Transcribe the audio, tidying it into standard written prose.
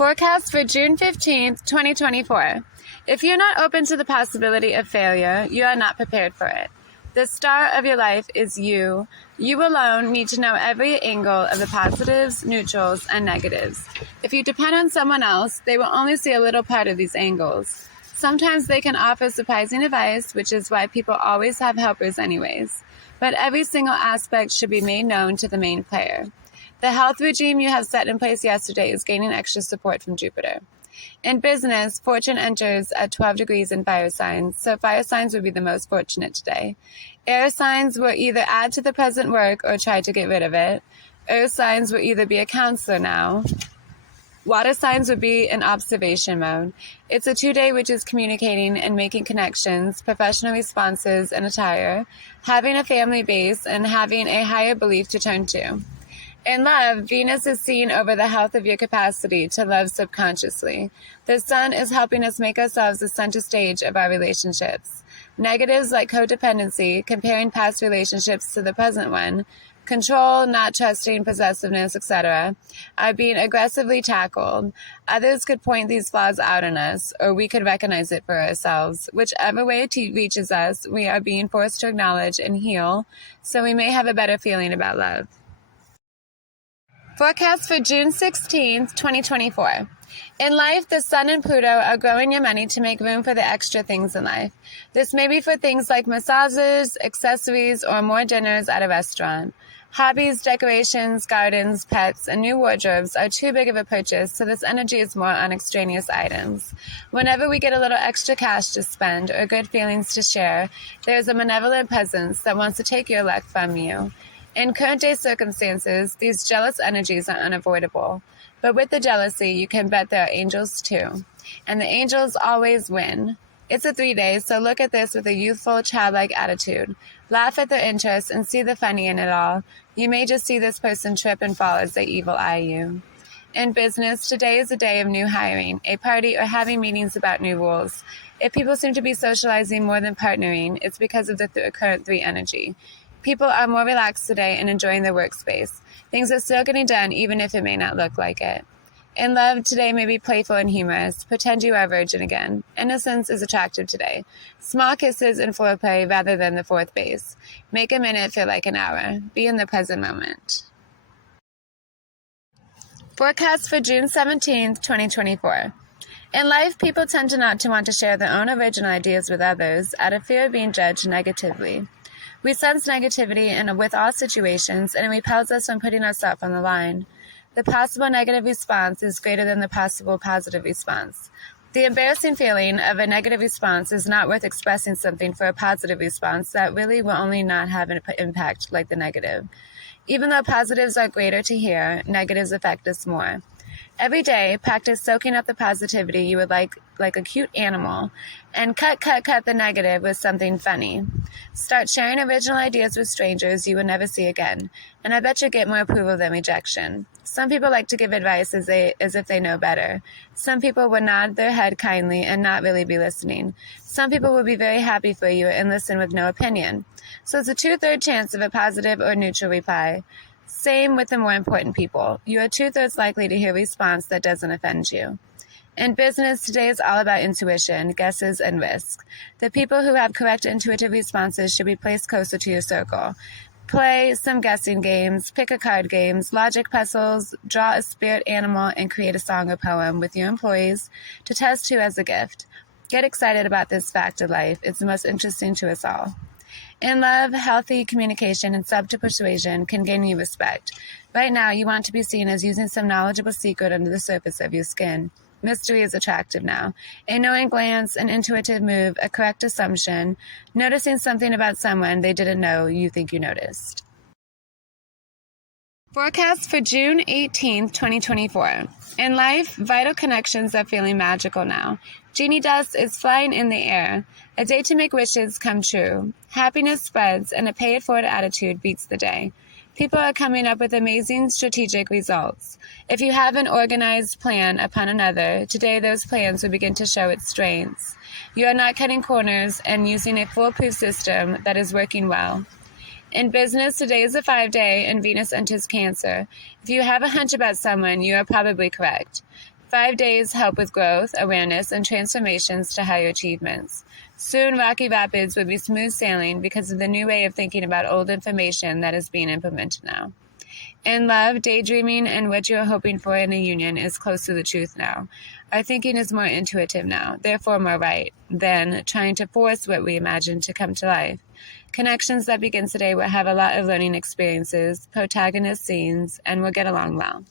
Forecast for June 15th, 2024. If you're not open to the possibility of failure, you are not prepared for it. The star of your life is you. You alone need to know every angle of the positives, neutrals, and negatives. If you depend on someone else, they will only see a little part of these angles. Sometimes they can offer surprising advice, which is why people always have helpers anyways. But every single aspect should be made known to the main player. The health regime you have set in place yesterday is gaining extra support from Jupiter. In business, fortune enters at 12 degrees in fire signs, so fire signs would be the most fortunate today. Air signs will either add to the present work or try to get rid of it. Earth signs will either be a counselor now. Water signs would be in observation mode. It's a 2-day which is communicating and making connections, professional responses and attire, having a family base, and having a higher belief to turn to. In love, Venus is seen over the health of your capacity to love subconsciously. The sun is helping us make ourselves the center stage of our relationships. Negatives like codependency, comparing past relationships to the present one, control, not trusting, possessiveness, etc., are being aggressively tackled. Others could point these flaws out on us, or we could recognize it for ourselves. Whichever way it reaches us, we are being forced to acknowledge and heal, so we may have a better feeling about love. Forecast for June 16th, 2024. In life, the Sun and Pluto are growing your money to make room for the extra things in life. This may be for things like massages, accessories, or more dinners at a restaurant. Hobbies, decorations, gardens, pets, and new wardrobes are too big of a purchase, so this energy is more on extraneous items. Whenever we get a little extra cash to spend or good feelings to share, there is a malevolent presence that wants to take your luck from you. In current day circumstances, these jealous energies are unavoidable. But with the jealousy, you can bet there are angels too. And the angels always win. It's a 3-day, so look at this with a youthful, childlike attitude. Laugh at their interests and see the funny in it all. You may just see this person trip and fall as they evil eye you. In business, today is a day of new hiring, a party, or having meetings about new rules. If people seem to be socializing more than partnering, it's because of the current 3 energy. People are more relaxed today and enjoying their workspace. Things are still getting done, even if it may not look like it. In love, today may be playful and humorous. Pretend you are a virgin again. Innocence is attractive today. Small kisses and foreplay rather than the 4th base. Make a minute feel like an hour. Be in the present moment. Forecast for June 17th, 2024. In life, people tend to not want to share their own original ideas with others out of fear of being judged negatively. We sense negativity with all situations, and it repels us from putting ourselves on the line. The possible negative response is greater than the possible positive response. The embarrassing feeling of a negative response is not worth expressing something for a positive response that really will only not have an impact like the negative. Even though positives are greater to hear, negatives affect us more. Every day, practice soaking up the positivity you would like a cute animal, and cut the negative with something funny. Start sharing original ideas with strangers you will never see again, and I bet you'll get more approval than rejection. Some people like to give advice as if they know better. Some people will nod their head kindly and not really be listening. Some people will be very happy for you and listen with no opinion. So it's a 2/3 chance of a positive or neutral reply. Same with the more important people. You are 2/3 likely to hear a response that doesn't offend you. In business, today is all about intuition, guesses, and risk. The people who have correct intuitive responses should be placed closer to your circle. Play some guessing games, pick a card games, logic puzzles, draw a spirit animal, and create a song or poem with your employees to test who has a gift. Get excited about this fact of life. It's the most interesting to us all. In love, healthy communication and subtle persuasion can gain you respect. Right now, you want to be seen as using some knowledgeable secret under the surface of your skin. Mystery is attractive now. A knowing glance, an intuitive move, a correct assumption, noticing something about someone they didn't know you think you noticed. Forecast for June 18th, 2024. In life, vital connections are feeling magical now. Genie dust is flying in the air. A day to make wishes come true. Happiness spreads, and a pay-it-forward attitude beats the day. People are coming up with amazing strategic results. If you have an organized plan upon another, today those plans will begin to show its strengths. You are not cutting corners and using a foolproof system that is working well. In business, today is a 5-day and Venus enters Cancer. If you have a hunch about someone, you are probably correct. 5 days help with growth, awareness, and transformations to higher achievements. Soon, Rocky Rapids would be smooth sailing because of the new way of thinking about old information that is being implemented now. In love, daydreaming and what you are hoping for in a union is close to the truth now. Our thinking is more intuitive now, therefore more right, than trying to force what we imagine to come to life. Connections that begin today will have a lot of learning experiences, protagonist scenes, and will get along well.